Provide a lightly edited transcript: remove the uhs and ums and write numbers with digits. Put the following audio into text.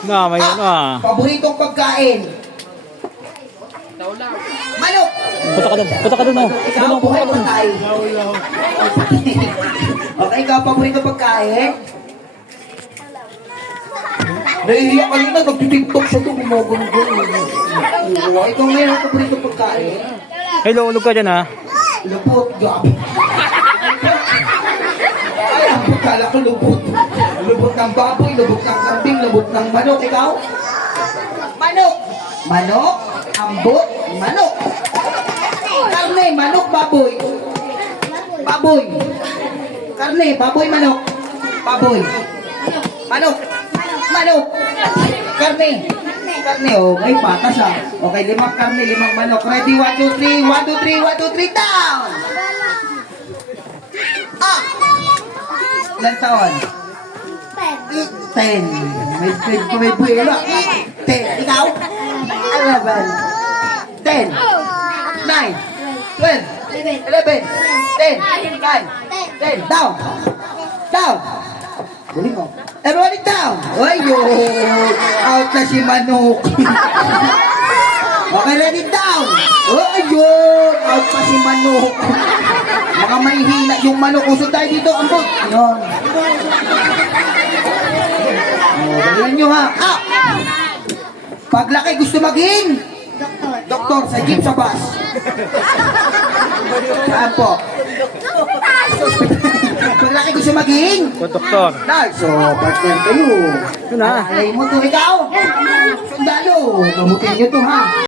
Na, may ano ah. Paboritong pagkain. Manok. Punta ka doon. Punta ka doon oh. Ikaw, buhay pagkain. Okay, ikaw, paboritong pagkain. Nahihiya ka rin na, nagtitiktok siya doon, gumagunod. Ikaw ngayon, paboritong pagkain. Hello, ulog ka dyan ah. Lupot, gabi. Ay, ang pagkala ko, lupot. Lubot ng baboy, lubot ng kambing, lubot ng manok. Ikaw? Manok. Manok, ambot, manok. Karne, manok, baboy. Baboy. Karne, baboy, manok. Baboy. Manok. Manok. Karne. Karne, oh, may patas ah. Okay, 5 karne, 5 manok. Ready, 1, 2, 3, 1, 2, 3, 1, 2, 3, down! Ah! Ilan taon? 10. May buwelo. 10. Ikaw? 11. 10. 9. 12. 11. 10. 9. 10. Down. Down. Galing mo. Everybody down. Ay, yun. Out na si Manok. Okay, ready down. Ay, yun. Out pa si Manok. Mga mahihina yung Manok. Usod tayo dito. Ambot. Yun. Galingan nyo ha. Up. Paglaki gusto maging? Doktor. Sa jeep sa bus. Saan po? Paglaki gusto maging? Doktor. Nurse. So, partner kayo. Yun na. Alay mo to ikaw. Sundalo. Gamutin nyo to ha.